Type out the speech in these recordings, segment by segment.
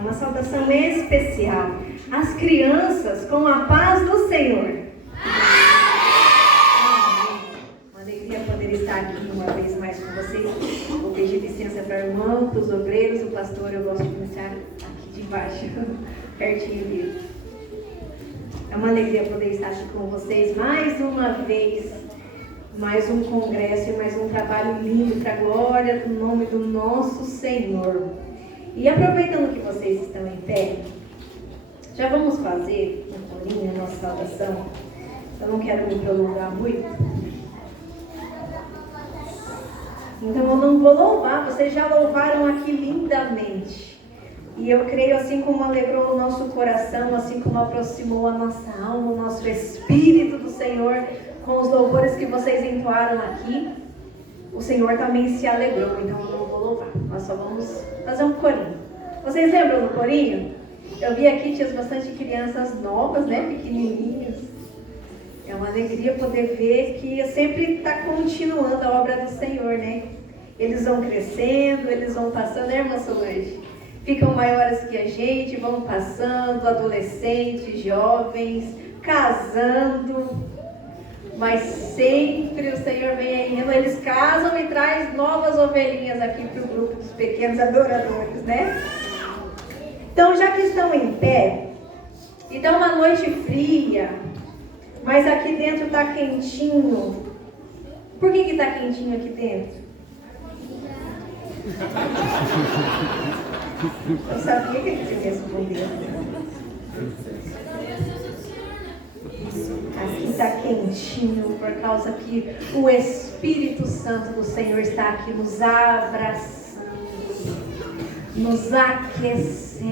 uma saudação especial. As crianças com a paz do Senhor. Uma alegria poder estar aqui uma vez mais com vocês. Vou pedir licença para o irmão, para os obreiros, o pastor. Eu gosto de estar aqui debaixo, pertinho dele. É uma alegria poder estar aqui com vocês mais uma vez. Mais um congresso e mais um trabalho lindo para a glória do nome do nosso Senhor. E aproveitando que vocês estão em pé, já vamos fazer um corinho, a nossa saudação. Eu não quero me prolongar muito. Então eu não vou louvar, vocês já louvaram aqui lindamente. E eu creio, assim como alegrou o nosso coração, assim como aproximou a nossa alma, o nosso Espírito do Senhor, com os louvores que vocês entoaram aqui, o Senhor também se alegrou. Então eu não vou louvar, nós só vamos fazer um corinho. Vocês lembram do corinho? Eu vi aqui, tinha bastante crianças novas, né, pequenininhas. É uma alegria poder ver que sempre está continuando a obra do Senhor, né? Eles vão crescendo, eles vão passando, né, irmã Solange? Ficam maiores que a gente, vão passando, adolescentes, jovens, casando. Mas sempre o Senhor vem aí, eles casam e traz novas ovelhinhas aqui para o grupo dos pequenos adoradores, né? Então, já que estão em pé, e está uma noite fria, mas aqui dentro está quentinho. Por que está quentinho aqui dentro? Eu sabia que ele ia responder. Aqui está quentinho por causa que o Espírito Santo do Senhor está aqui nos abraçando, nos aquecendo.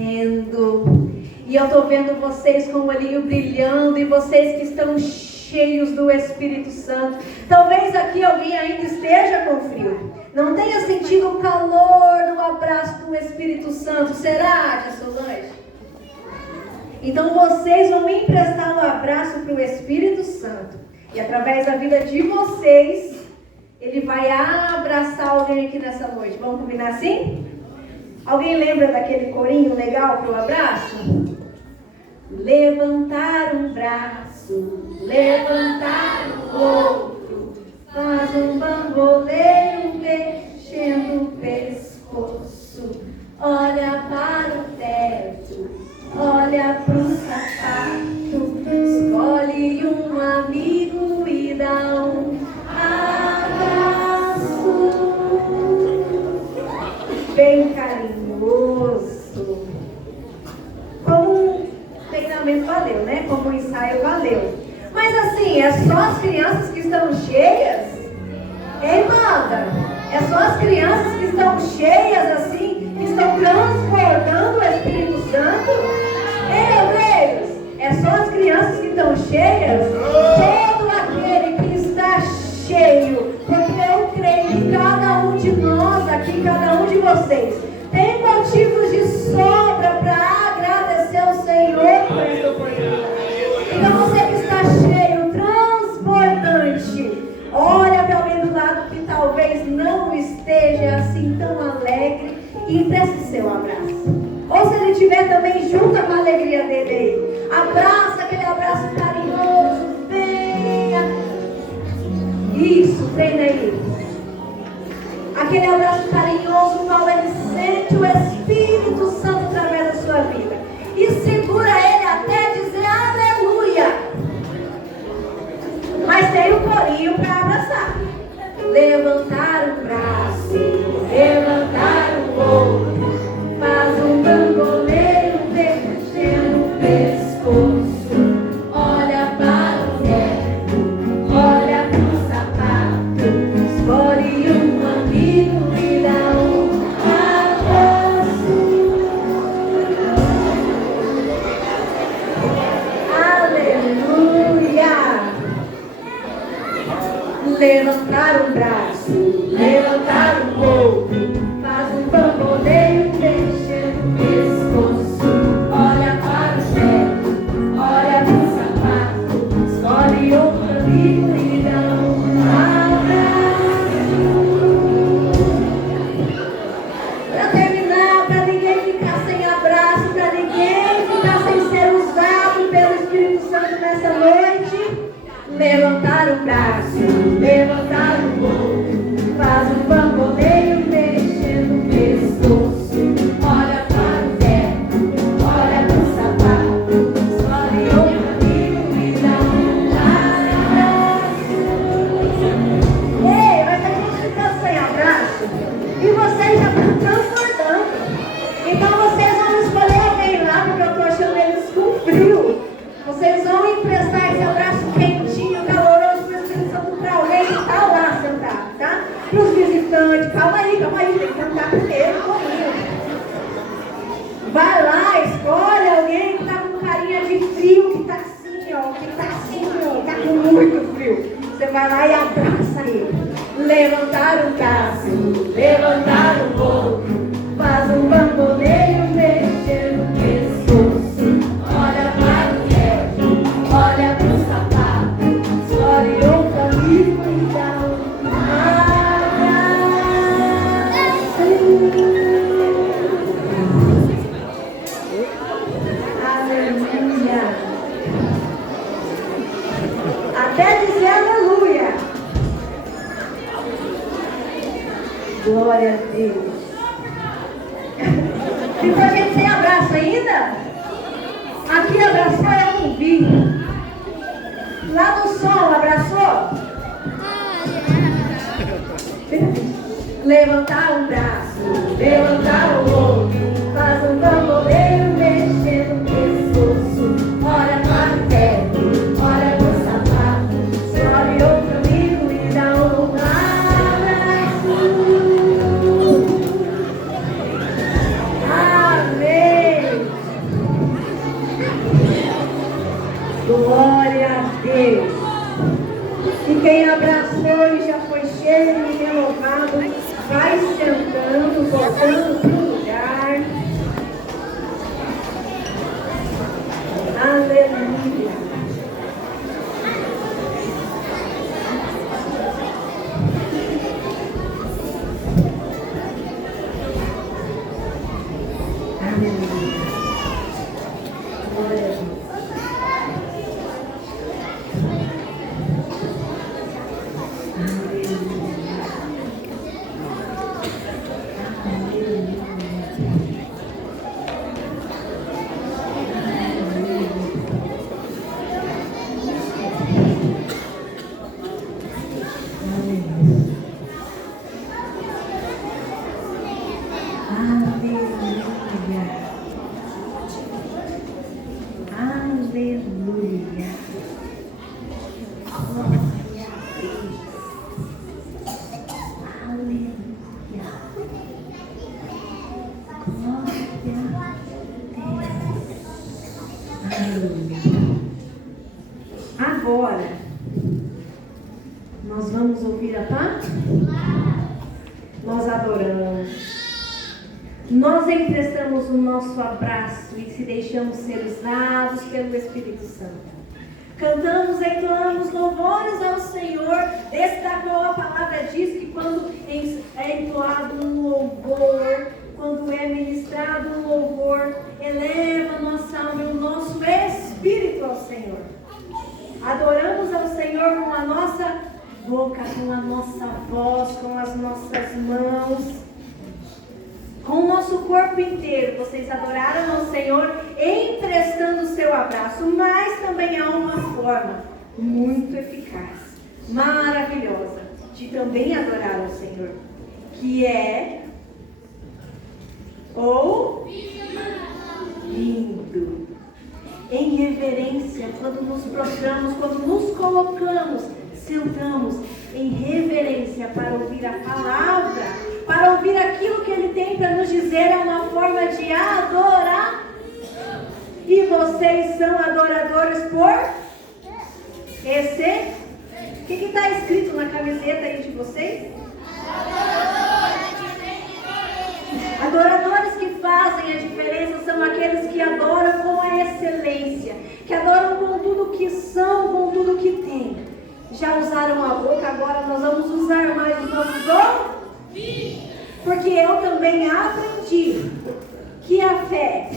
E eu estou vendo vocês com o olhinho brilhando, e vocês que estão cheios do Espírito Santo. Talvez aqui alguém ainda esteja com frio, não tenha sentido o calor do abraço do Espírito Santo. Será, Tia Solange? Então vocês vão me emprestar um abraço para o Espírito Santo. E através da vida de vocês, ele vai abraçar alguém aqui nessa noite. Vamos combinar assim? Alguém lembra daquele corinho legal para o abraço? Levantar um braço, levantar o outro, faz um bamboleio mexendo o pescoço, olha para o teto, olha pro sapato, escolhe um amigo e dá um abraço bem carinhoso. Como um treinamento valeu, né? Como um ensaio valeu. Mas assim, é só as crianças que estão cheias? Hein, Manda? É só as crianças que estão cheias assim, que estão transbordando o Espírito Santo? Ei, obreiros, é só as crianças que estão cheias? Todo aquele que está cheio, porque eu creio que cada um de nós aqui, cada um de vocês, tem motivos de sobra para agradecer ao Senhor por esta oportunidade. Então você que está cheio, transbordante, olha para alguém do lado que talvez não esteja assim tão alegre e empreste seu abraço. Ou se ele estiver também, junta com a alegria dele aí. Abraça, aquele abraço carinhoso. Venha. Isso, treina aí. Aquele abraço carinhoso, no qual ele sente o Espírito Santo através da sua vida. E segura ele até dizer aleluia. Mas tem o corinho para abraçar. Levantar o braço, levantar o outro, faz um bamboleio mexendo o pescoço, olha para o teto, olha pro sapato, escolhe um amigo e dá um abraço levantar o braço, levantar o corpo, faz um bamboleio mexendo o pescoço, olha para o teto, olha para o sapato, escolhe o caminho e dá um abraço. Ei, mas a gente fica sem abraço e vocês já estão transbordando. Então vocês vão escolher alguém lá, porque eu estou achando eles com frio. Vocês vão emprestar esse abraço quentinho, caloroso, para o Espírito Santo para alguém que está lá sentado, tá? Para os visitantes, calma aí, tem que cantar primeiro comigo. Vai lá, escolhe alguém que está com carinha de frio, que está assim, ó, está com muito frio. Você vai lá e abraça ele. Levantar o braço, levantar o corpo, faz um bamboleio mexendo o pescoço, olha para o teto, olha para o sapato, escolhe o caminho e dá um abraço. Aleluia. Até dizer aleluia. Glória a Deus. Ficou gente sem abraço ainda? Aqui abraçou, eu não vi. Lá no som, abraçou? Levantar um braço, levantar o outro, faz um bamboleio mexendo o pescoço, olha para o teto, olha para o sapato, escolhe outro amigo e dá um abraço. Amém. Glória a Deus. E quem abraçou e já foi cheio e renovado, vai sentando, voltando para o lugar. Aleluia. Aleluia. Glória a Deus. Agora, nós vamos ouvir a parte? Nós adoramos. Nós emprestamos o nosso abraço e se deixamos ser usados pelo Espírito Santo. Cantamos, entoamos louvores ao Senhor. Destacou a palavra, diz que quando é entoado um louvor, quando é ministrado um louvor, eleva nossa alma e o nosso espírito ao Senhor. Adoramos ao Senhor com a nossa boca, com a nossa voz, com as nossas mãos, com o nosso corpo inteiro. Vocês adoraram ao Senhor emprestando o seu abraço, mas também há uma forma muito eficaz, maravilhosa, de também adorar ao Senhor, que é ouvindo, em reverência, quando nos prostramos, quando nos colocamos, sentamos em reverência para ouvir a palavra, para ouvir aquilo que Ele tem para nos dizer. É uma forma de adorar. E vocês são adoradores por esse. O que está escrito na camiseta aí de vocês? Adoradores que fazem a diferença são aqueles que adoram com a excelência, que adoram com tudo que são, com tudo que têm. Já usaram a boca, agora nós vamos usar mais os nossos ouvidos. Porque eu também aprendi que a fé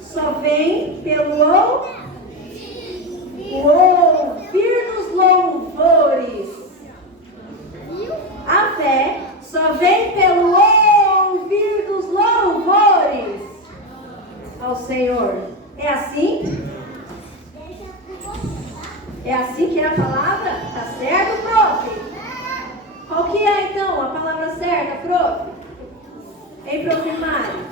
só vem pelo ouvir dos louvores. A fé só vem pelo ouvir dos louvores ao Senhor. É assim? É assim que é a palavra? Tá certo, prof? Qual que é então a palavra certa, prof? Em prof. Mário?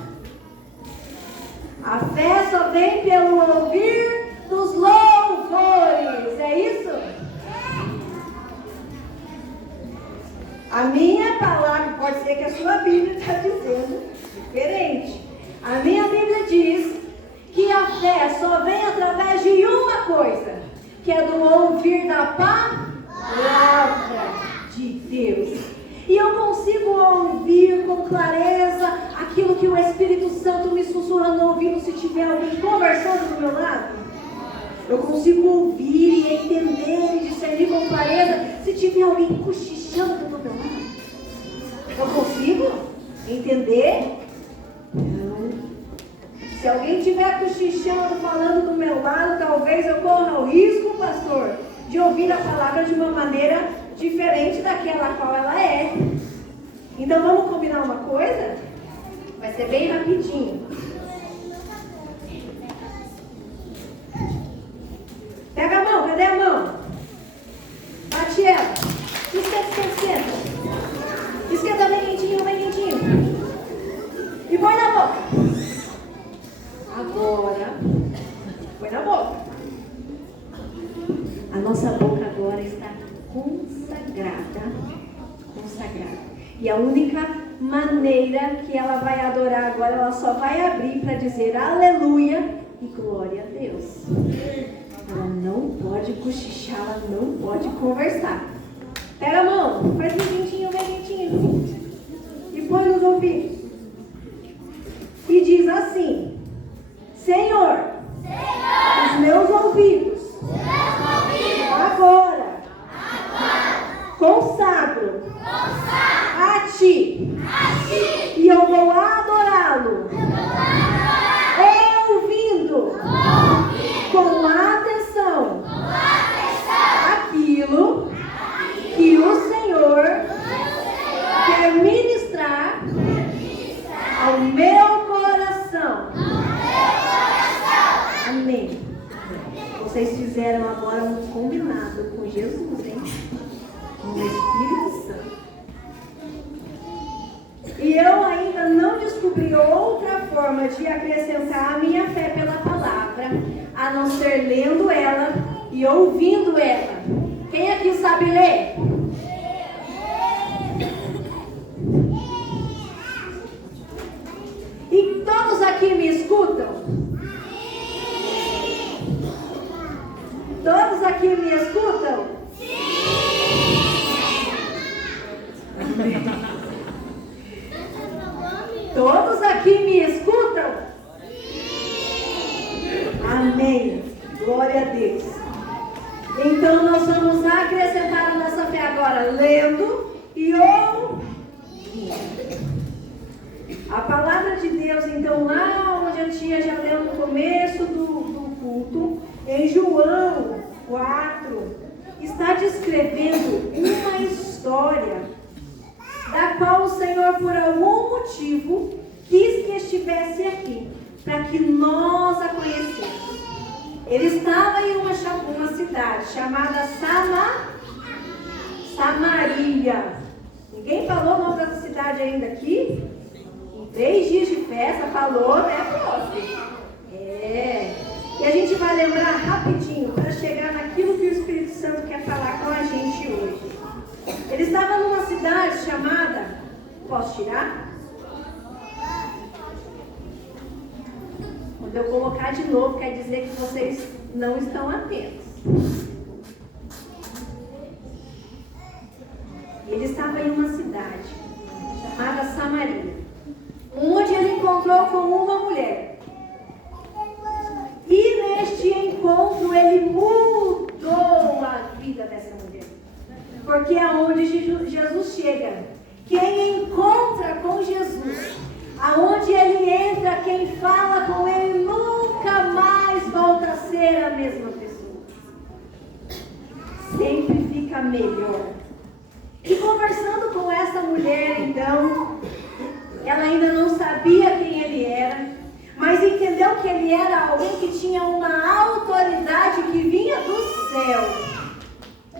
A fé só vem pelo ouvir dos louvores. É isso? A minha palavra, pode ser que a sua Bíblia está dizendo diferente. A minha Bíblia diz que a fé só vem através de uma coisa, que é do ouvir da palavra de Deus. E eu consigo ouvir com clareza aquilo que o Espírito Santo me sussurra no ouvido se tiver alguém conversando do meu lado. Eu consigo ouvir e entender e discernir com clareza se tiver alguém cochichando do meu lado. Eu consigo entender? Não. Se alguém estiver cochichando, falando do meu lado, talvez eu corra o risco, pastor, de ouvir a palavra de uma maneira diferente daquela qual ela é. Então vamos combinar uma coisa? Vai ser bem rapidinho. Pega a mão, cadê a mão? Bate ela. Esquenta. Esquenta bem quentinho, bem quentinho. E põe na boca. Agora, põe na boca. A nossa boca agora está consagrada. E a única maneira que ela vai adorar agora, ela só vai abrir para dizer aleluia e glória a Deus. Ela não pode cochichar, ela não pode conversar. Pega a mão, faz um quentinho, bem quentinho. E põe nos ouvidos. E diz assim: Senhor, os meus ouvidos, agora consagro a Ti, e eu vou adorá-lo, ouvindo com atenção aquilo que o Senhor quer ministrar ao meu coração. Amém. Vocês fizeram agora um combinado com Jesus, hein? Com o Espírito Santo. E eu ainda não descobri outra forma de acrescentar a minha fé pela palavra, a não ser lendo ela e ouvindo ela. Quem aqui sabe ler? E todos aqui me escutam? Todos aqui me escutam? Todos aqui me escutam? Amém. Glória a Deus. Então nós vamos acrescentar a nossa fé agora, lendo e ouvindo. A palavra de Deus, então, lá onde a tia já leu no começo do culto, em João 4, está descrevendo uma história da qual o Senhor, por algum motivo, quis que estivesse aqui, para que nós a conhecêssemos. Ele estava em uma cidade chamada Samaria. Ninguém falou o nome dessa cidade ainda aqui? Em 3 dias de festa, falou, né, prof? É. E a gente vai lembrar rapidinho, para chegar naquilo que o Espírito Santo quer falar com a gente hoje. Ele estava numa cidade chamada... Posso tirar? Quando eu colocar de novo, quer dizer que vocês não estão atentos. Ele estava em uma cidade chamada Samaria, onde ele encontrou com uma mulher. E neste encontro ele mudou a vida dessa mulher. Porque é onde Jesus chega. Quem encontra com Jesus, aonde ele entra, quem fala com ele, nunca mais volta a ser a mesma pessoa. Sempre melhor. E conversando com essa mulher, então, ela ainda não sabia quem ele era, mas entendeu que ele era alguém que tinha uma autoridade que vinha do céu.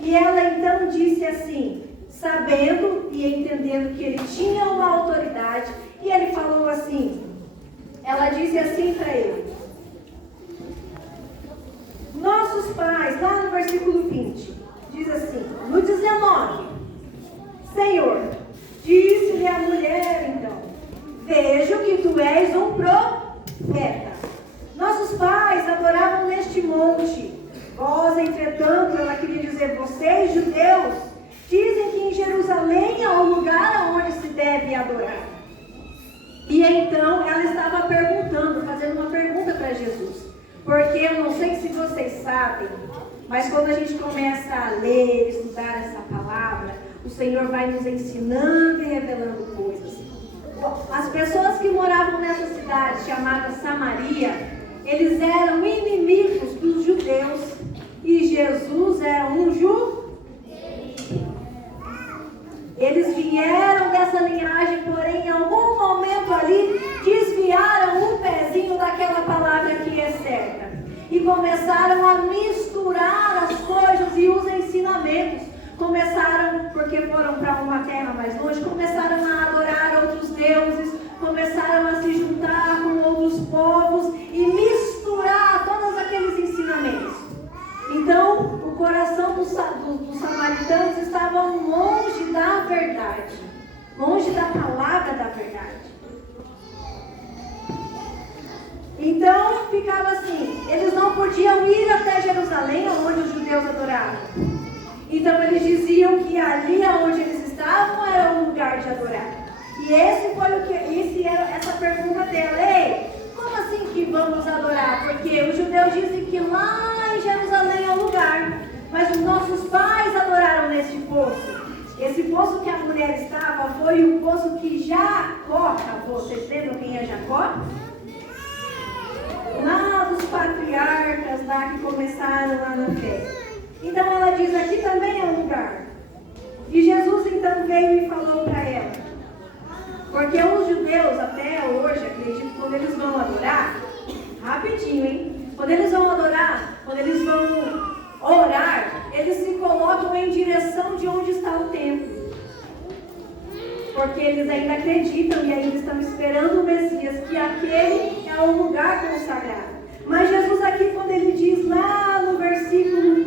E ela então disse assim, sabendo e entendendo que ele tinha uma autoridade, e ele falou assim, ela disse assim para ele, nossos pais, lá no versículo 20, diz assim, no 19, Senhor, disse-lhe a mulher então, vejo que tu és um profeta. Nossos pais adoravam neste monte. Vós, entretanto, ela queria dizer, vocês, judeus, dizem que em Jerusalém é o lugar onde se deve adorar. E então ela estava perguntando, fazendo uma pergunta para Jesus. Porque eu não sei se vocês sabem, mas quando a gente começa a ler, estudar essa palavra, o Senhor vai nos ensinando e revelando coisas. As pessoas que moravam nessa cidade chamada Samaria, eles eram inimigos dos judeus. E Jesus era um judeu. Eles vieram dessa linhagem, porém em algum momento ali desviaram um pezinho daquela palavra que é certa. E começaram a misturar as coisas e os ensinamentos. Começaram, porque foram para uma terra mais longe, começaram a adorar outros deuses, começaram a se juntar com outros povos e misturar todos aqueles ensinamentos. Então, o coração dos samaritanos estava longe da verdade, longe da palavra da verdade. Então, ficava assim, eles não podiam ir até Jerusalém, onde os judeus adoravam. Então, eles diziam que ali onde eles estavam era um lugar de adorar. E essa pergunta dela, ei, como assim que vamos adorar? Porque os judeus dizem que lá em Jerusalém é o lugar, mas os nossos pais adoraram nesse poço. Esse poço que a mulher estava foi o poço que Jacó cavou. Vocês lembram quem é Jacó? Lá dos patriarcas lá que começaram lá na fé. Então ela diz, aqui também é um lugar. E Jesus então veio e falou para ela. Porque os judeus até hoje, acredito, quando eles vão adorar, rapidinho, hein? Quando eles vão adorar, quando eles vão orar, eles se colocam em direção de onde está o templo. Porque eles ainda acreditam e ainda estão esperando o Messias, que aquele é o lugar consagrado. Mas Jesus aqui, quando ele diz lá no versículo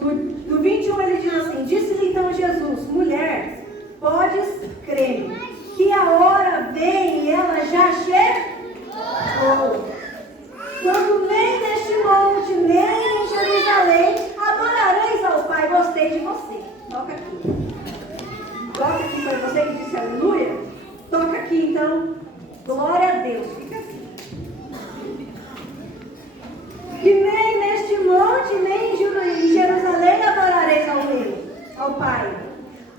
no 21, ele diz assim, disse-lhe então Jesus, mulher, podes crer que a hora vem e ela já chegou. Quando nem neste monte, nem em Jerusalém, adorareis ao Pai. Gostei de você. Toca aqui. Toca aqui, foi você que disse aleluia? Toca aqui, então. Glória a Deus. Fica assim. Que nem neste monte, nem em Jerusalém adorareis ao Pai.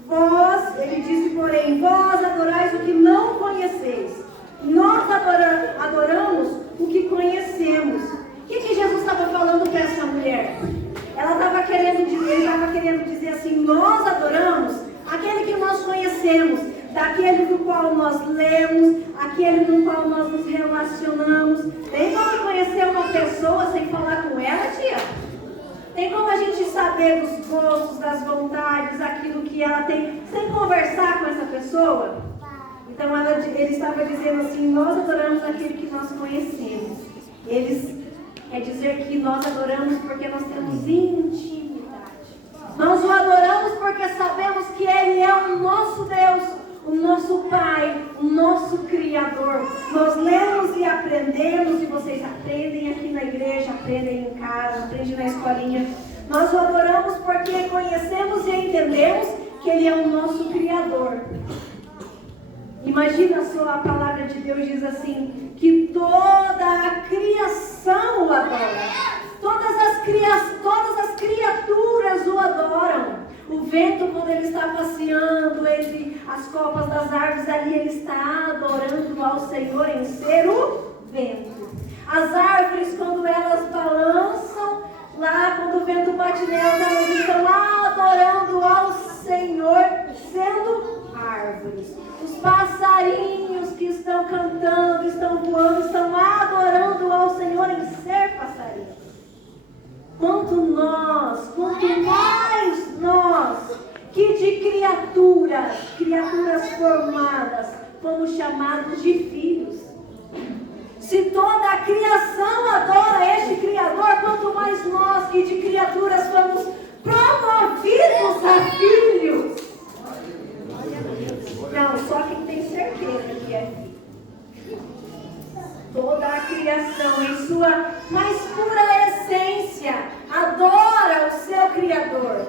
Vós, ele disse, porém, vós adorais o que não conheceis. Nós adoramos o que conhecemos. O que Jesus estava falando para essa mulher? Ele estava querendo dizer assim, nós adoramos aquele que nós conhecemos, daquele do qual nós lemos, aquele no qual nós nos relacionamos. Tem como conhecer uma pessoa sem falar com ela, tia? Tem como a gente saber dos gostos, das vontades, aquilo que ela tem, sem conversar com essa pessoa? Então ele estava dizendo assim, nós adoramos aquele que nós conhecemos. Quer dizer que nós adoramos porque nós temos intimidade. Nós o adoramos porque sabemos que Ele é o nosso Deus, o nosso Pai, o nosso Criador. Nós lemos e aprendemos, e vocês aprendem aqui na igreja, aprendem em casa, aprendem na escolinha. Nós o adoramos porque conhecemos e entendemos que Ele é o nosso Criador. Imagina só, a palavra de Deus diz assim, que toda a criação o adora. Todas as criaturas o adoram. O vento, quando ele está passeando entre as copas das árvores, ali ele está adorando ao Senhor em ser o vento. As árvores, quando elas balançam, lá quando quando o vento bate nelas, elas estão adorando ao Senhor, sendo árvores. Os passarinhos que estão cantando, estão voando, estão adorando ao Senhor em ser passarinhos. Quanto mais nós, que de criaturas formadas, fomos chamados de filhos. Se toda a criação adora este Criador, quanto mais nós, que de criaturas fomos promovidos a filhos. Não, só quem tem certeza que é filho. Toda a criação, em sua mais pura essência, adora o seu Criador.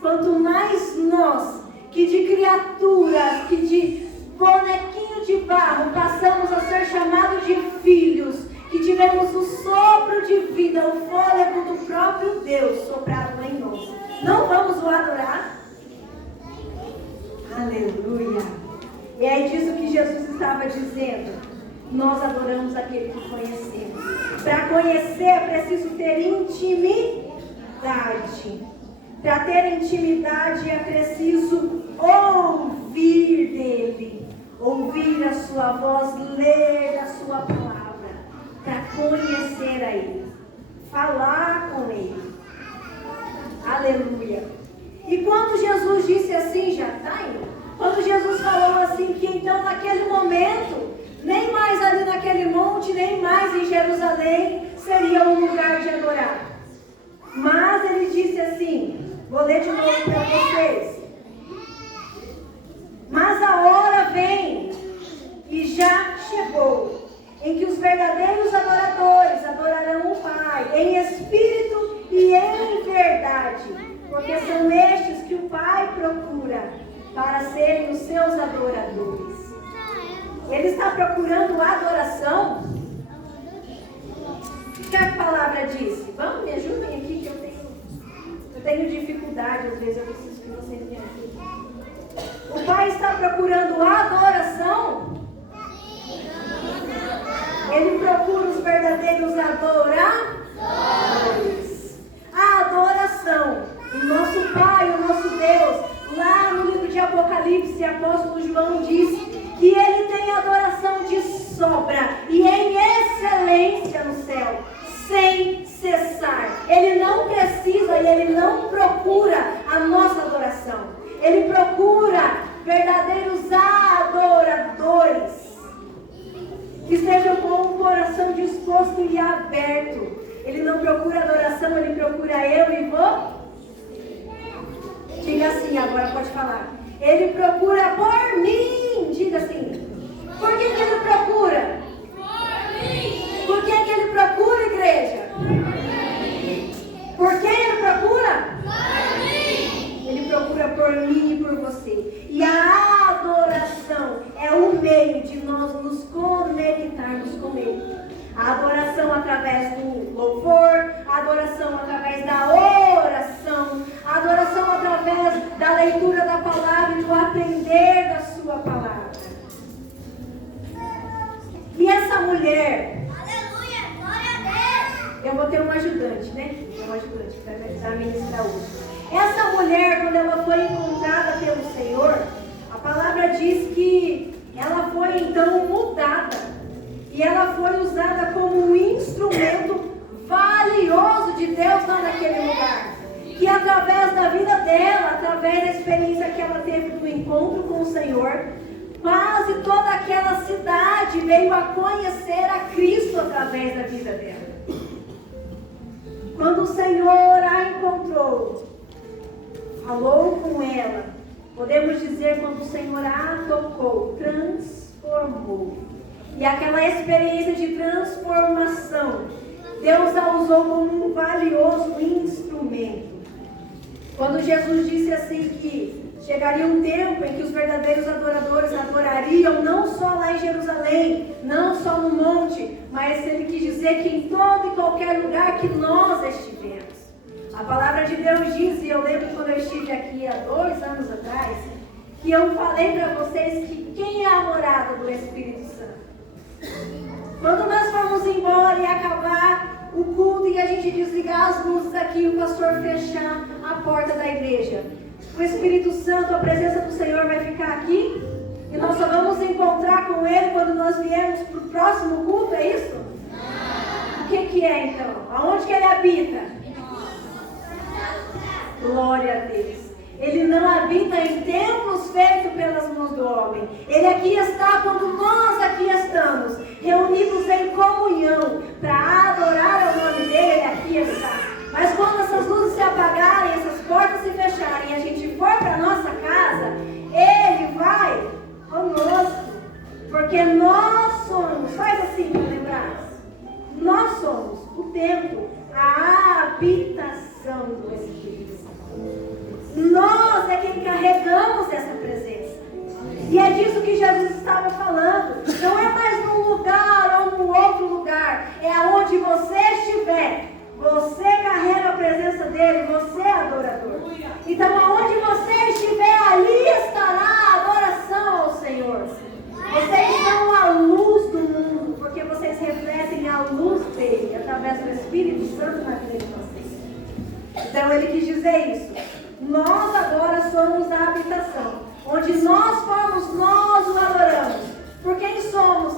Quanto mais nós, que de criaturas, que de bonequinho de barro, passamos a ser chamados de filhos, que tivemos o sopro de vida, o fôlego do próprio Deus soprado em nós. Não vamos o adorar? Aleluia! E é disso que Jesus estava dizendo. Nós adoramos aquele que conhecemos. Para conhecer é preciso ter intimidade. Para ter intimidade é preciso ouvir dele. Ouvir a sua voz, ler a sua palavra. Para conhecer a ele. Falar com ele. Aleluia! E quando Jesus disse assim, já está indo. Quando Jesus falou assim, que então naquele momento, nem mais ali naquele monte, nem mais em Jerusalém, seria um lugar de adorar. Mas ele disse assim, vou ler de novo para vocês. Mas a hora vem, e já chegou, em que os verdadeiros adoradores adorarão o Pai, em espírito e em verdade, porque são estes que o Pai procura para serem os seus adoradores. Ele está procurando adoração? O que a palavra disse? Vamos, me ajudem aqui, que eu tenho dificuldade, às vezes eu preciso que vocês me ajudem. O Pai está procurando adoração? Ele procura os verdadeiros adoradores. A adoração. O nosso Pai, o nosso Deus, lá no livro de Apocalipse, o apóstolo João diz que ele tem adoração de sobra e em excelência no céu, sem cessar. Ele não precisa e ele não procura a nossa adoração. Ele procura verdadeiros adoradores que estejam com o coração disposto e aberto. Ele não procura adoração, ele procura eu e vou. Diga assim, agora pode falar. Ele procura por mim. Diga assim. Por que ele procura? Por mim. Por que ele procura, igreja? Por que ele procura? Por mim. Ele procura por mim e por você. E a adoração é o meio de nós nos conectarmos com ele. A adoração através do louvor, a adoração através da oração, a adoração através da leitura da palavra e do aprender da sua palavra. E essa mulher, aleluia, glória a Deus. Eu vou ter um ajudante, né? Um ajudante que vai me ajudar a ministrar hoje. Essa mulher, quando ela foi encontrada pelo Senhor, a palavra diz que ela foi então mudada. E ela foi usada como um instrumento valioso de Deus lá naquele lugar. Que através da vida dela, através da experiência que ela teve do encontro com o Senhor, quase toda aquela cidade veio a conhecer a Cristo através da vida dela. Quando o Senhor a encontrou, falou com ela, podemos dizer quando o Senhor a tocou, transformou. E aquela experiência de transformação, Deus a usou como um valioso instrumento. Quando Jesus disse assim que chegaria um tempo em que os verdadeiros adoradores adorariam não só lá em Jerusalém, não só no monte, mas ele quis dizer que em todo e qualquer lugar que nós estivemos. A palavra de Deus diz, e eu lembro quando eu estive aqui há 2 anos atrás, que eu falei para vocês que quem é a morada do Espírito Santo? Quando nós formos embora e acabar o culto e a gente gente desligar as luzes aqui e o pastor fechar a porta da igreja, o Espírito Santo, a presença do Senhor vai ficar aqui e nós só vamos encontrar com Ele quando nós viermos para o próximo culto, é isso? O que é então? Aonde que Ele habita? Glória a Deus. Ele não habita em templos feitos pelas mãos do homem. Ele aqui está quando nós aqui estamos, reunidos em comunhão, para adorar o nome dele, ele aqui está. Mas quando essas luzes se apagarem, essas portas se fecharem, e a gente for para a nossa casa, ele vai conosco. Porque nós somos, faz assim para lembrar, nós somos o templo, a habitação do Espírito Santo. Nós é quem carregamos essa presença. E é disso que Jesus estava falando. Não é mais num lugar ou num outro lugar. É aonde você estiver. Você carrega a presença dele. Você é adorador. Então aonde você estiver, ali estará a adoração ao Senhor. Vocês são a luz do mundo. Porque vocês refletem a luz dele. Através do Espírito Santo na vida de vocês. Então ele quis dizer isso. Nós agora somos a habitação. Onde nós formos, nós o adoramos. Por quem somos?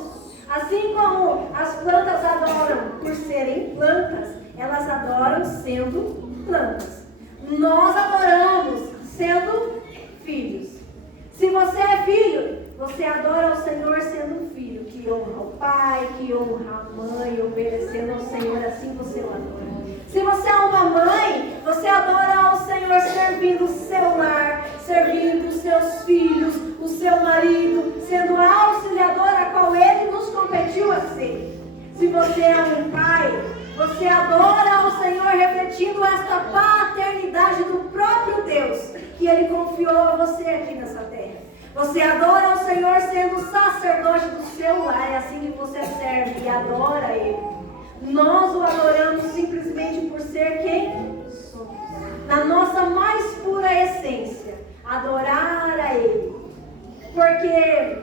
Assim como as plantas adoram por serem plantas, elas adoram sendo plantas. Nós adoramos sendo filhos. Se você é filho, você adora ao Senhor sendo um filho, que honra o pai, que honra a mãe, obedecendo ao Senhor, assim você o adora. Se você é uma mãe, você adora ao Senhor servindo o seu lar, servindo os seus filhos, o seu marido, sendo a auxiliadora a qual Ele nos competiu a ser. Se você é um pai, você adora ao Senhor refletindo esta paternidade do próprio Deus que Ele confiou a você aqui nessa terra. Você adora ao Senhor sendo sacerdote do seu lar, é assim que você serve e adora Ele. Nós o adoramos simplesmente por ser quem somos. Na nossa mais pura essência, adorar a Ele. Porque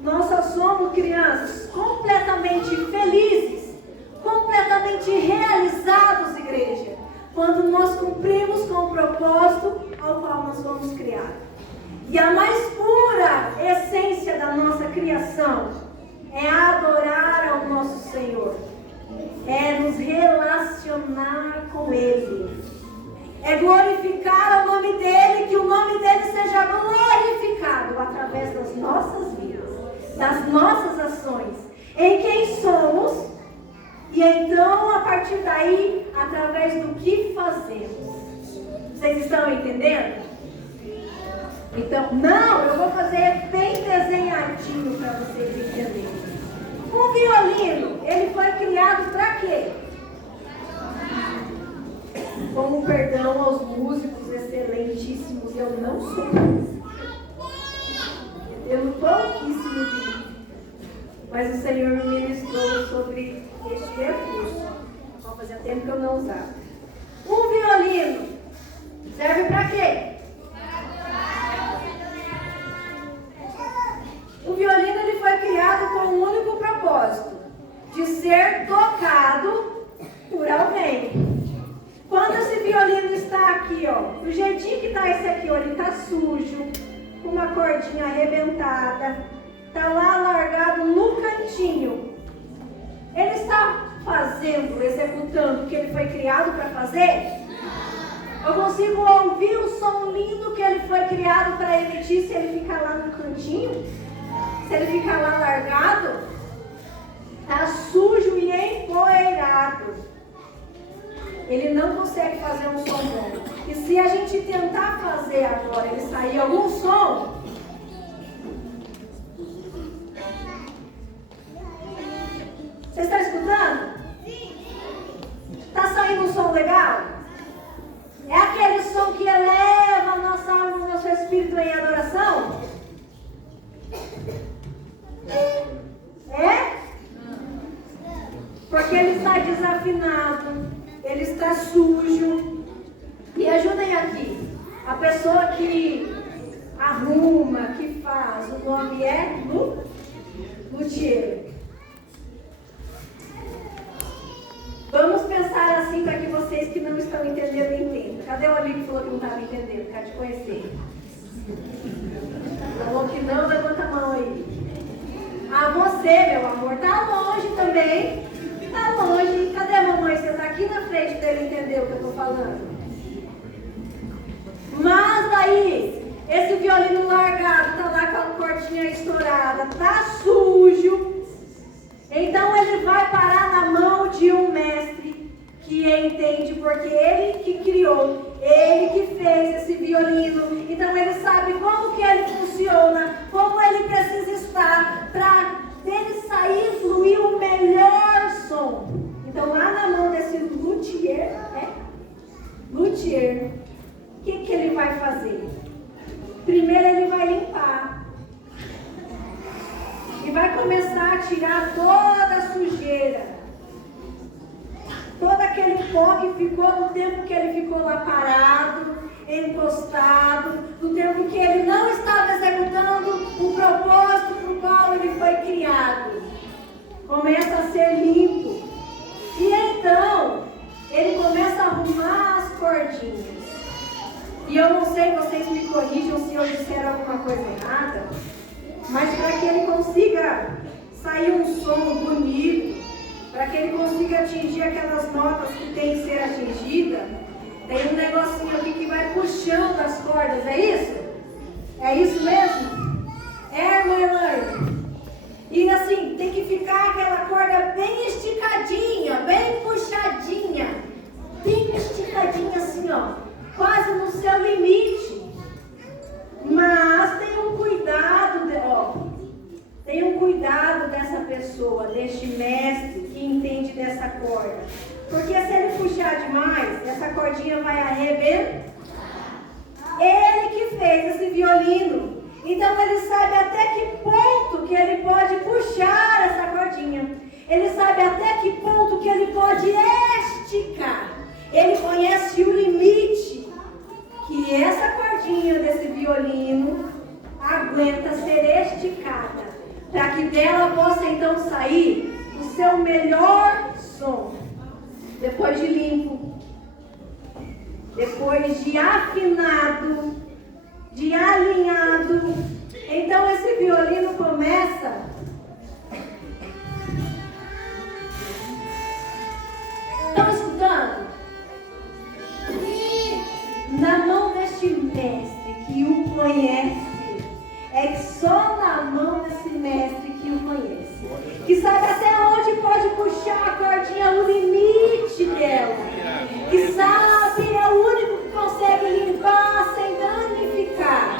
nós só somos crianças completamente felizes, completamente realizados, igreja, quando nós cumprimos com o propósito ao qual nós fomos criados. E a mais pura essência da nossa criação é adorar ao nosso Senhor. É nos relacionar com Ele. É glorificar o nome dEle, que o nome dEle seja glorificado através das nossas vidas, das nossas ações, em quem somos, e então a partir daí, através do que fazemos. Vocês estão entendendo? Então, não, eu vou fazer bem desenhadinho para vocês entenderem. Um violino, ele foi criado para quê? Com perdão aos músicos excelentíssimos, eu não sou. Eu pouquíssimo de mim. Mas o Senhor me ministrou sobre este recurso. Fazia tempo que eu não usava. Um violino serve para quê? O violino ele foi criado com um único propósito, de ser tocado por alguém. Quando esse violino está aqui, ó, do jeitinho que está esse aqui, ó, ele está sujo, com uma cordinha arrebentada, está lá largado no cantinho. Ele está fazendo, executando o que ele foi criado para fazer? Eu consigo ouvir o som lindo que ele foi criado para emitir se ele ficar lá no cantinho? Se ele ficar lá largado? Está sujo e empoeirado. Ele não consegue fazer um som bom. E se a gente tentar fazer agora, ele sair algum som, você está escutando? Está saindo um som legal? É aquele som que eleva a nossa alma, o nosso espírito em adoração? É? Porque ele está desafinado, ele está sujo. E ajudem aqui. A pessoa que arruma, que faz, o nome é luthier. Vamos pensar assim para Cadê o amigo que falou que não estava entendendo? Quero te conhecer. Falou que não, levanta a mão aí. Ah, você, meu amor, tá longe também. Tá longe. Cadê a mamãe? Você tá aqui na frente para ele entender o que eu estou falando. Mas daí, esse violino largado, tá lá com a cordinha estourada, tá sujo. Então ele vai parar na mão de um mestre que entende, porque ele que criou, ele que fez esse violino. Então ele sabe como que ele funciona, como ele precisa estar para dele sair, fluir o melhor som. Então lá na mão desse luthier, o que ele vai fazer? Primeiro ele vai limpar. E vai começar a tirar toda a sujeira. Todo aquele pó que ficou no tempo que ele ficou lá parado, encostado, no tempo que ele não estava executando o propósito para o qual ele foi criado. Começa a ser limpo. E então, ele começa a arrumar as cordinhas. E eu não sei, vocês me corrijam se eu disser alguma coisa errada, mas para que ele consiga sair um som bonito, para que ele consiga atingir aquelas notas que tem que ser atingida, tem um negocinho aqui que vai puxando as cordas, é isso? É isso mesmo? Irmã Elaine? E assim, tem que ficar aquela corda bem esticadinha, bem puxadinha, bem esticadinha assim, ó, quase no seu limite. Mas tem um cuidado, tem um cuidado dessa pessoa, deste mestre que entende dessa corda. Porque se ele puxar demais, essa cordinha vai arrebentar. Ele que fez esse violino. Então ele sabe até que ponto que ele pode puxar essa cordinha. Ele sabe até que ponto que ele pode esticar. Ele conhece o limite que essa cordinha desse violino aguenta ser esticada, para que dela possa então sair o seu melhor som. Depois de limpo, depois de afinado, de alinhado, então esse violino começa Estão escutando? Na mão deste mestre que o conhece, é que só na mão desse mestre que o conhece, que sabe até onde pode puxar a cordinha, o limite dela, que sabe, é o único que consegue limpar sem danificar.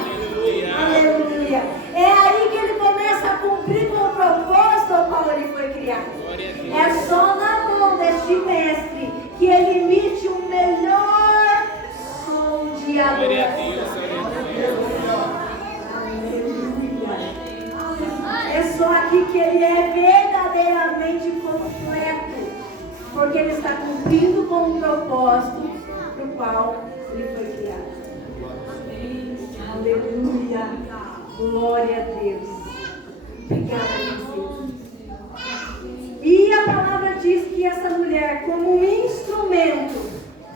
Aleluia. É aí que ele começa a cumprir com o propósito ao qual ele foi criado. É só na mão deste mestre que ele emite o melhor som de adoração. É só aqui que ele é verdadeiramente completo, porque ele está cumprindo com o propósito para o qual ele foi criado. Aleluia. Glória a Deus. Obrigada, Jesus. E a palavra diz que essa mulher, como um instrumento,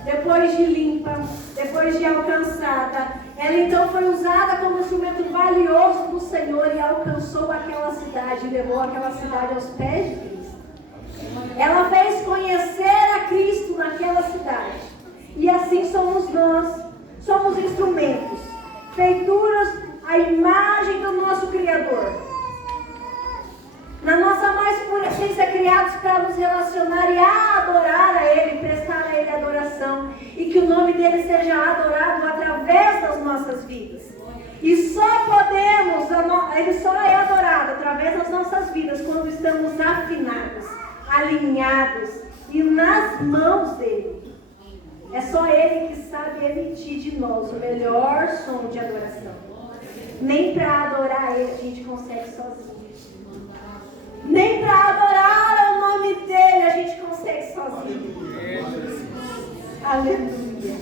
depois de limpa, depois de alcançada, ela então foi usada como instrumento valioso do Senhor e alcançou aquela cidade, levou aquela cidade aos pés de Cristo. Ela fez conhecer a Cristo naquela cidade. E assim somos nós, somos instrumentos, feituras à imagem do nosso Criador. Na nossa mais pura essência, criados para nos relacionar e adorar a Ele, prestar a Ele adoração, e que o nome dEle seja adorado através das nossas vidas. E só podemos, Ele só é adorado através das nossas vidas quando estamos afinados, alinhados e nas mãos dEle. É só Ele que sabe emitir de nós o melhor som de adoração. Nem para adorar Ele a gente consegue sozinho. Nem para adorar o nome dEle a gente consegue sozinho. Aleluia.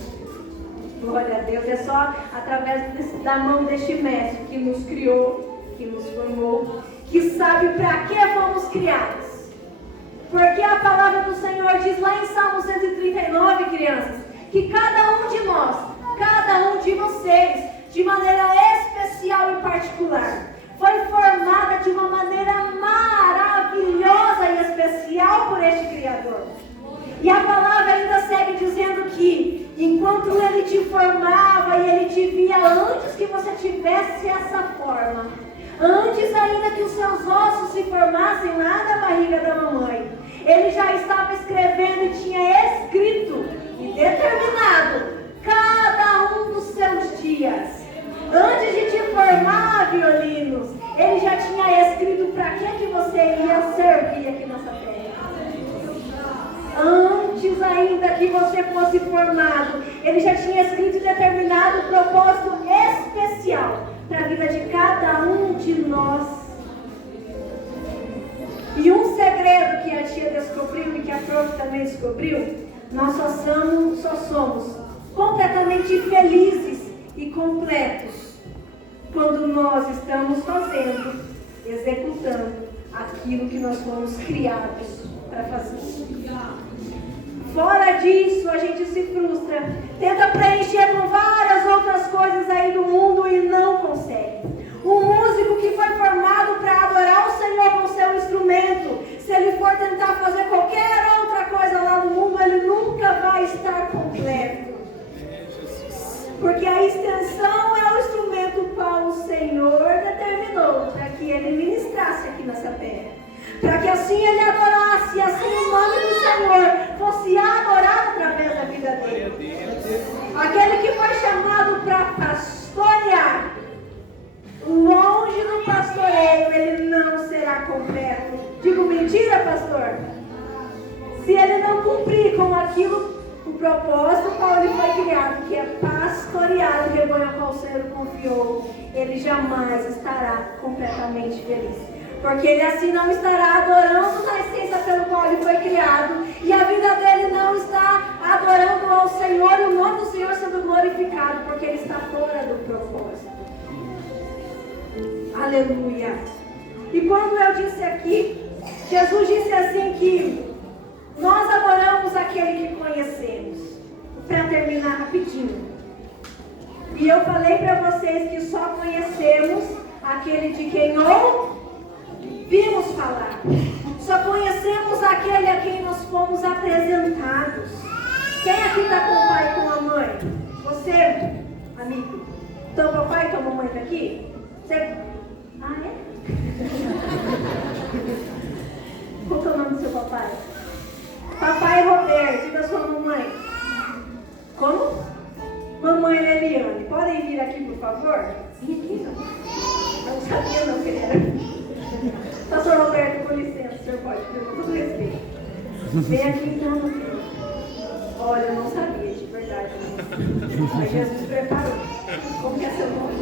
Glória a Deus. É só através da mão deste mestre que nos criou, que nos formou, que sabe para que fomos criados. Porque a palavra do Senhor diz lá em Salmo 139, crianças, que cada um de nós, cada um de vocês, de maneira especial e particular, foi formada de uma maneira maravilhosa e especial por este Criador. E a palavra ainda segue dizendo que, enquanto Ele te formava e Ele te via antes que você tivesse essa forma, antes ainda que os seus ossos se formassem lá na barriga da mamãe, Ele já estava escrevendo e tinha escrito e determinado cada um dos seus dias. Antes de te formar, violinos, Ele já tinha escrito para que você ia servir aqui nessa terra. Antes ainda que você fosse formado, Ele já tinha escrito e determinado um propósito especial para a vida de cada um de nós. E um segredo que a tia descobriu e que a prof também descobriu, nós só somos completamente felizes e completos quando nós estamos fazendo, executando aquilo que nós fomos criados para fazer. Fora disso, a gente se frustra, tenta preencher com várias outras coisas aí do mundo e não consegue. Um músico que foi formado para adorar o Senhor com o seu instrumento, se ele for tentar fazer qualquer outra coisa lá no mundo, ele nunca vai estar completo. Porque a extensão é o instrumento qual o Senhor determinou para que ele ministrasse aqui nessa terra. Para que assim ele adorasse, e assim o nome do Senhor fosse adorado através da vida dele. Aquele que foi chamado para pastorear, longe do pastoreio, ele não será completo. Digo mentira, pastor? Se ele não cumprir com aquilo, o propósito qual ele foi criado, que é pastorear o rebanho ao qual o Senhor confiou, ele jamais estará completamente feliz. Porque ele assim não estará adorando na essência pelo qual ele foi criado, e a vida dele não está adorando ao Senhor, e o nome do Senhor sendo glorificado, porque ele está fora do propósito. Aleluia. E quando eu disse aqui, Jesus disse assim que nós adoramos aquele que conhecemos. Para terminar rapidinho. E eu falei para vocês que só conhecemos aquele de quem ouvimos falar. Só conhecemos aquele a quem nós fomos apresentados. Quem aqui está com o pai e com a mãe? Você, amigo? Então, papai e tua mamãe está aqui? Você... Ah, é? Qual que é o nome do seu papai? Papai Roberto. E da sua mamãe? Como? Mamãe Leliane. Podem vir aqui, por favor? Vem aqui, não. Não sabia não que ele era. Pastor Roberto, com licença, o senhor pode, com todo respeito. Vem aqui então. Olha, eu não sabia, de verdade. Mas Jesus preparou. Como que é seu nome?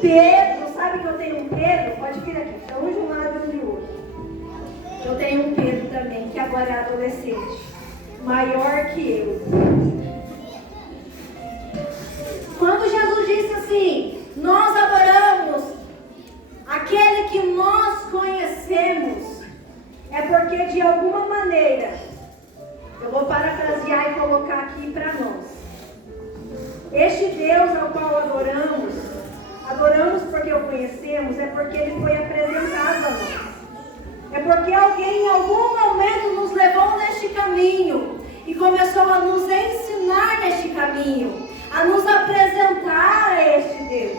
Pedro, sabe que eu tenho um Pedro? Pode vir aqui, então um de um lado e um de outro. Eu tenho um Pedro também, que agora é adolescente. Maior que eu. Quando Jesus disse assim, nós adoramos aquele que nós conhecemos, é porque de alguma maneira, eu vou parafrasear e colocar aqui para nós. Este Deus ao qual adoramos porque o conhecemos, é porque ele foi apresentado a nós. É porque alguém em algum momento nos levou neste caminho e começou a nos ensinar neste caminho, a nos apresentar a este Deus.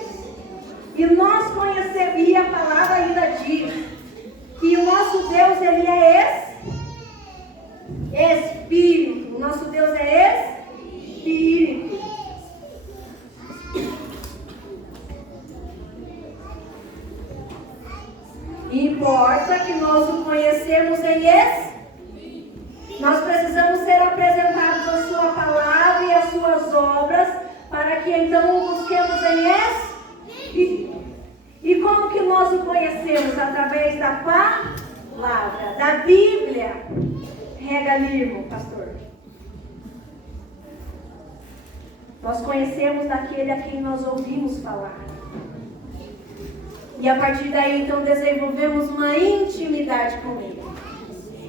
E nós conhecemos, e a palavra ainda diz que o nosso Deus, ele é Espírito. O nosso Deus é Espírito. Importa que nós o conhecemos em Nós precisamos ser apresentados a sua palavra e as suas obras, para que então o busquemos em E como que nós o conhecemos? Através da palavra, da Bíblia. Rega ali, irmão, pastor. Nós conhecemos daquele a quem nós ouvimos falar. E a partir daí, então, desenvolvemos uma intimidade com Ele.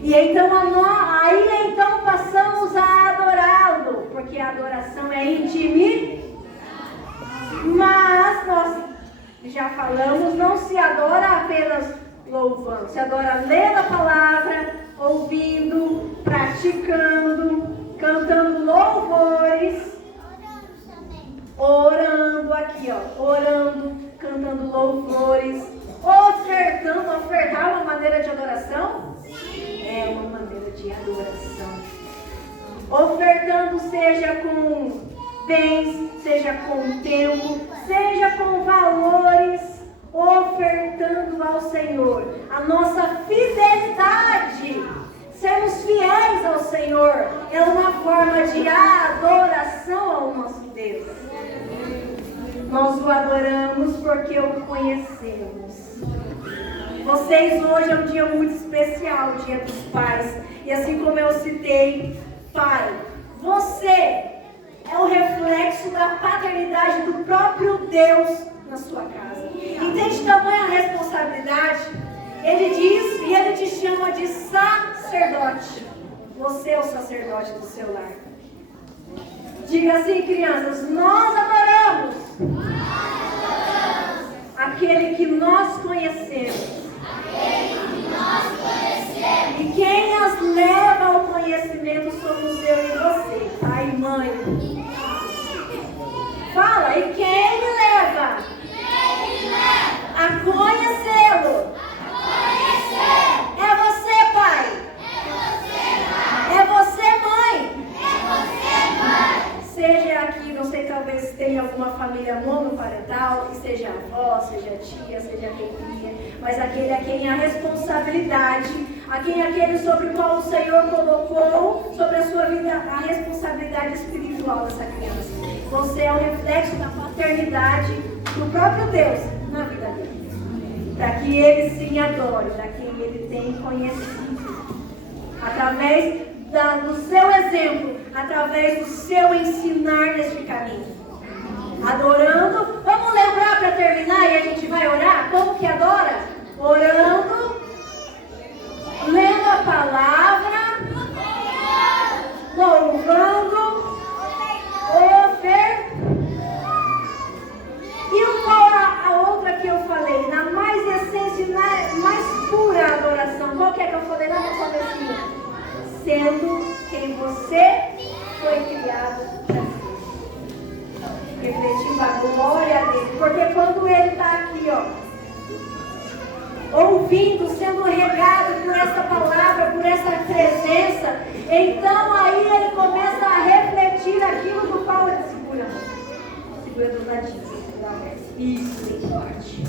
E então, aí então passamos a adorá-lo. Porque porque a adoração é intimidade. Mas nós já falamos, não se adora apenas louvando, se adora lendo a palavra, ouvindo, praticando, cantando louvores, orando aqui, ó, orando, cantando louvores, ofertando. Ofertar é uma maneira de adoração? É uma maneira de adoração. Ofertando, seja com bens, seja com tempo, seja com valores, ofertando ao Senhor a nossa fidelidade. Sermos fiéis ao Senhor é uma forma de adoração ao nosso Deus. Nós o adoramos porque o conhecemos. Vocês, hoje é um dia muito especial, o Dia dos Pais. E assim como eu citei, pai, você é o reflexo da paternidade do próprio Deus na sua casa. Entende tamanha responsabilidade? Ele diz e ele te chama de sacerdote. Você é o sacerdote do seu lar. Diga assim, crianças, nós adoramos aquele que nós conhecemos. E quem as leva ao conhecimento somos eu e você, pai e mãe. Fala, e quem me leva a conhecê-lo? É você, pai. É você, mãe. Seja aqui, não sei, talvez tenha alguma família monoparental, que seja avó, seja tia, seja quem cria, mas aquele a quem a responsabilidade, aquele sobre o qual o Senhor colocou sobre a sua vida a responsabilidade espiritual dessa criança. Você é o reflexo da paternidade do próprio Deus na vida dele, para que ele sim adore, para quem ele tem conhecido, através do seu exemplo, através do seu ensinar neste caminho. Adorando, vamos lembrar para terminar e a gente vai orar? Como que adora? Orando, lendo a palavra, louvando, e qual a outra que eu falei? Na mais essência, na mais pura adoração. Qual que é que eu falei lá no comecinho? Sendo quem você foi criado para ser. Refletindo a glória dele. Porque quando ele está aqui, ó, ouvindo, sendo regado por essa palavra, por essa presença, então aí ele começa a refletir aquilo do qual ele segura do ladinho. Isso, bem forte.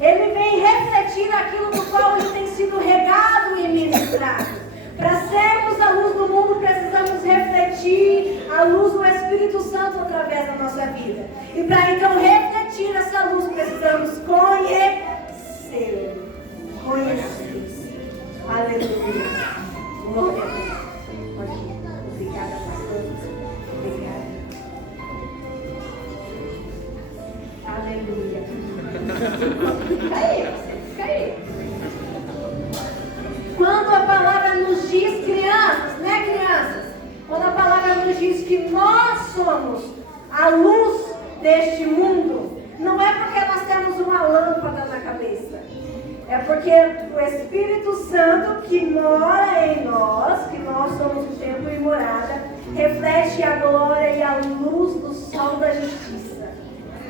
Ele vem refletir aquilo do qual ele tem sido regado e ministrado. Para sermos a luz do mundo, precisamos refletir a luz do Espírito Santo através da nossa vida. E para então refletir essa luz, precisamos conhecer. Aleluia. Glória a Deus. Obrigada, pastor. Obrigada. Aleluia. Fica aí. Quando a palavra nos diz, crianças, né, crianças? Quando a palavra nos diz que nós somos a luz deste mundo, não é porque nós temos uma lâmpada na cabeça. É porque o Espírito Santo que mora em nós, que nós somos o templo e morada, reflete a glória e a luz do sol da justiça,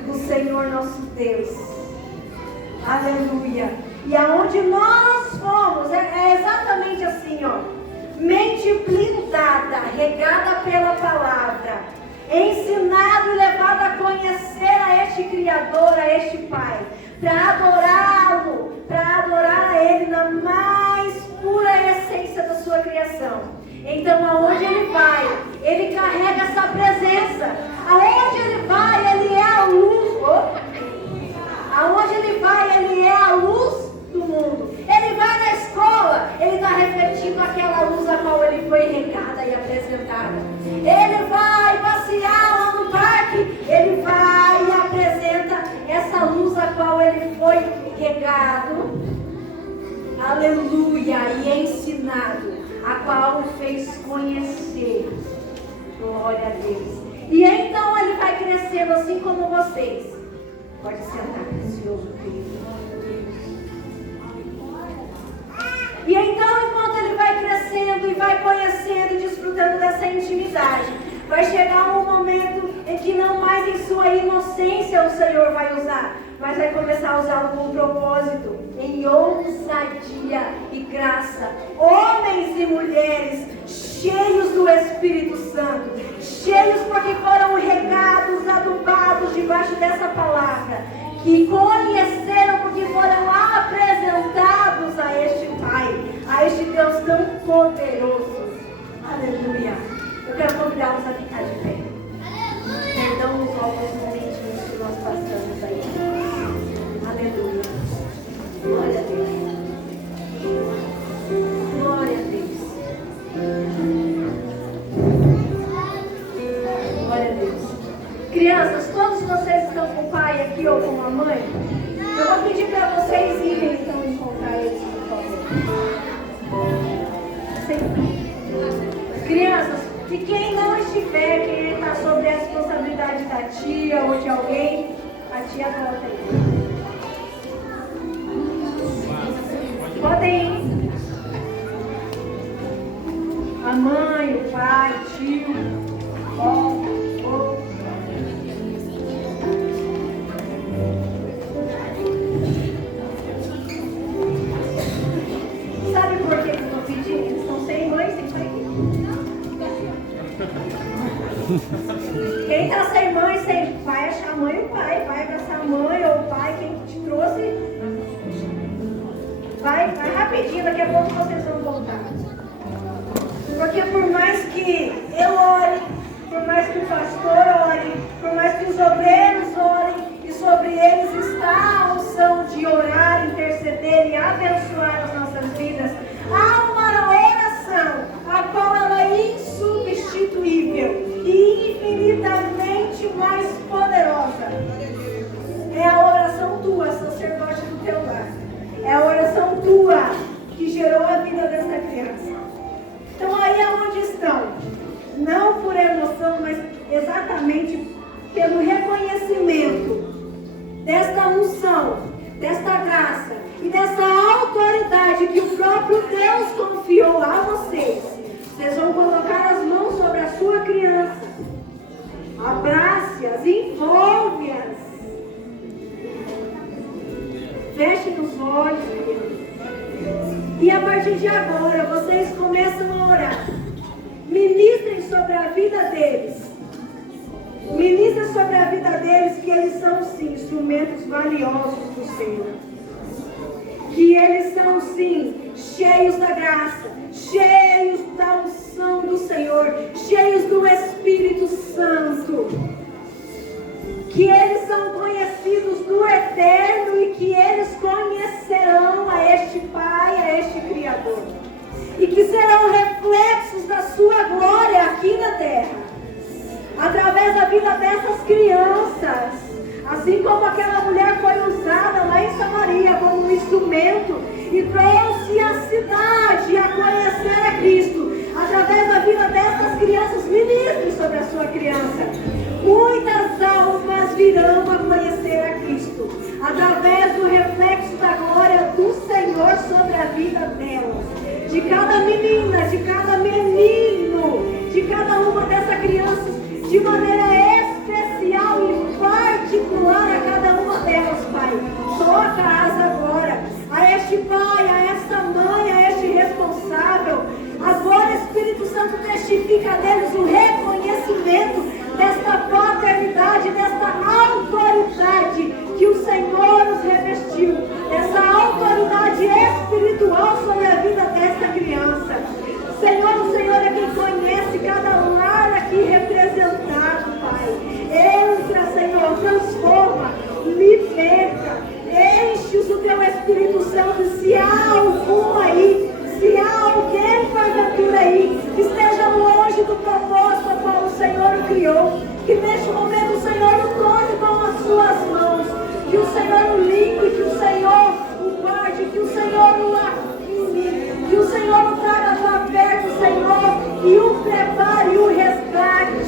do Senhor nosso Deus. Aleluia. E aonde nós fomos, é exatamente assim, ó. Mente blindada, regada pela palavra, ensinado e levado a conhecer a este Criador, a este Pai, para adorá-lo, para adorar a Ele na mais pura essência da sua criação. Então, aonde Ele vai, Ele carrega essa presença. Aonde Ele vai, Ele é a luz. Aonde Ele vai, Ele é a luz do mundo. Ele vai na escola, Ele está refletindo aquela luz a qual Ele foi regada e apresentada. Ele vai passear lá no parque, Ele vai e apresenta essa luz a qual Ele foi regado, aleluia, e ensinado, a qual o fez conhecer. Glória a Deus. E então ele vai crescendo assim como vocês. Pode sentar, precioso querido. E então, enquanto ele vai crescendo e vai conhecendo e desfrutando dessa intimidade, vai chegar um momento em que não mais em sua inocência o Senhor vai usar, mas vai começar a usá-lo com propósito, em ousadia e graça. Homens e mulheres cheios do Espírito Santo, cheios porque foram regados, adubados debaixo dessa palavra, que conheceram porque foram apresentados a este Pai, a este Deus tão poderoso. Aleluia. Eu quero convidá-los a ficar de pé. Perdão-nos alguns momentinhos que nós passamos aí. Aleluia. Glória a Deus. Glória a Deus. Glória a Deus. Crianças, todos vocês estão com o pai aqui ou com a mãe? Eu vou pedir para vocês irem então encontrar eles, por favor. Crianças, e quem não estiver, quem está sob a responsabilidade da tia ou de alguém, a tia volta aí. Podem ir. A mãe, o pai, o tio, o sabe por que eu estou pedindo? Eles estão sem mãe, sem pai. Quem está sem mãe, sem pai, achar a mãe e o pai. Vai abraçar a mãe ou o pai, quem te trouxe. Vai rapidinho, daqui a pouco vocês vão voltar. Porque por mais que eu ore, por mais que o pastor ore, por mais que os obreiros orem, e sobre eles está a unção de orar, interceder e abençoar as nossas vidas, há uma oração, a qual ela é insubstituível e infinitamente mais poderosa. É a oração tua, sacerdote do teu lar. É a oração tua que gerou a vida dessa criança. Então aí é onde estão. Não por emoção, mas exatamente pelo reconhecimento desta unção, desta graça e dessa autoridade que o próprio Deus confiou a vocês. Vocês vão colocar as mãos sobre a sua criança. Abrace-as, envolve-as. Feche os olhos, queridos. E a partir de agora, vocês começam a orar. Ministrem sobre a vida deles. Ministrem sobre a vida deles que eles são, sim, instrumentos valiosos do Senhor. Que eles são, sim, cheios da graça, cheios da unção do Senhor, cheios do Espírito Santo. Que eles são conhecidos do Eterno e que eles conhecerão a este Pai, a este Criador. E que serão reflexos da sua glória aqui na terra. Através da vida dessas crianças. Assim como aquela mulher foi usada lá em Samaria como um instrumento e trouxe a cidade a conhecer a Cristo. Através da vida dessas crianças, ministre sobre a sua criança. Muitas almas virão a conhecer a Cristo. Através do reflexo da glória do Senhor sobre a vida delas. De cada menina, de cada menino, de cada uma dessas crianças, de maneira especial e particular a cada uma delas, Pai. Toca as agora, a este pai, a esta mãe, a este responsável. Agora, Espírito Santo, testifica deles o reconhecimento desta paternidade, desta autoridade que o Senhor nos revestiu, essa autoridade espiritual sobre a vida desta criança. Senhor, o Senhor é quem conhece cada lar aqui representado, Pai. Entra, Senhor, transforma, liberta, enche-os do teu Espírito Santo. Se há algum aí, se há alguém porventura aí que esteja longe do propósito a qual o Senhor o criou, que neste momento o Senhor o toque com as suas mãos, que o Senhor o limpe, que o Senhor o guarde, que o Senhor o afirme, que o Senhor o traga para perto, Senhor, e o prepare e o resgate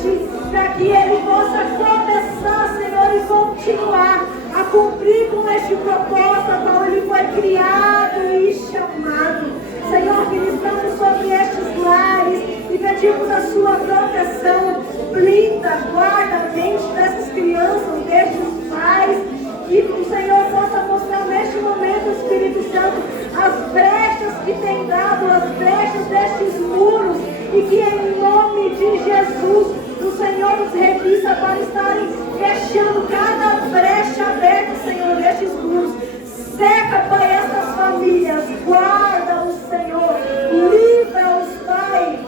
desejo, propósito ao qual ele foi criado e chamado. Senhor, ministramos sobre estes lares e pedimos a sua proteção. Blinda, guarda a mente dessas crianças, destes pais, que o Senhor possa mostrar neste momento, Espírito Santo, as brechas que tem dado, as brechas destes muros, e que em nome de Jesus o Senhor nos revista para estarem fechando cada brecha aberta, Senhor, destes muros. Seca, Pai, estas famílias, guarda-os, Senhor, livra-os, Pai,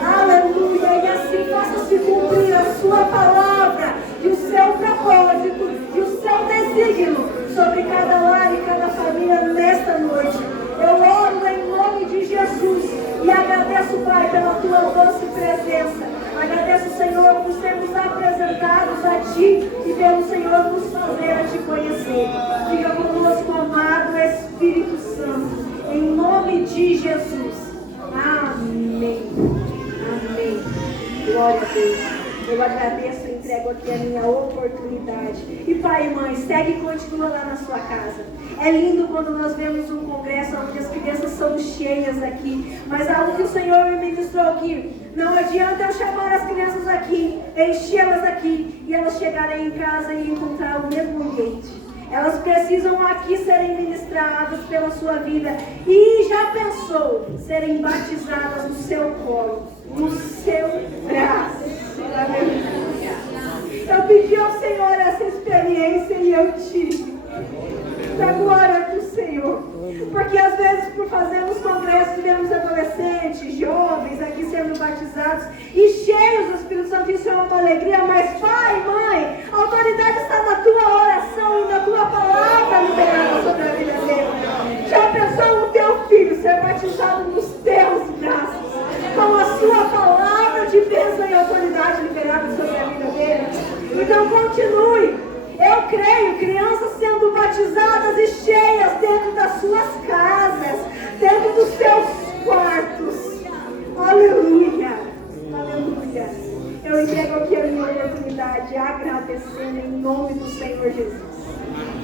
aleluia, e assim faça-se cumprir a sua palavra e o seu propósito e o seu desígnio sobre cada lar e cada família nesta noite. Eu oro em nome de Jesus e agradeço, Pai, pela tua doce presença. Agradeço, Senhor, por sermos apresentados a Ti e pelo Senhor nos fazer a Te conhecer. Fica conosco, amado Espírito Santo, em nome de Jesus. Amém. Amém. Glória a Deus. Eu agradeço e entrego aqui a minha oportunidade. E pai e mãe, segue e continua lá na sua casa. É lindo quando nós vemos um congresso onde as crianças são cheias aqui. Mas algo que o Senhor me ministrou aqui, não adianta eu chamar as crianças aqui, enchê-las aqui e elas chegarem em casa e encontrar o mesmo ambiente. Elas precisam aqui serem ministradas pela sua vida. E já pensou serem batizadas no seu colo, no seu braço? Eu pedi ao Senhor essa experiência e eu tive. Da glória do Senhor. Porque às vezes, por fazermos congressos, vemos adolescentes, jovens aqui sendo batizados e cheios do Espírito Santo. Isso é uma alegria. Mas pai, mãe, a autoridade está na tua oração e na tua palavra liberada sobre a vida dele. Já pensou o teu filho ser batizado nos teus braços, com a sua palavra de bênção e autoridade liberada sobre a vida dele? Então continue. Eu creio, crianças sendo batizadas e cheias dentro das suas casas, dentro dos seus quartos. Aleluia, aleluia. Eu entrego aqui a minha oportunidade, agradecendo em nome do Senhor Jesus.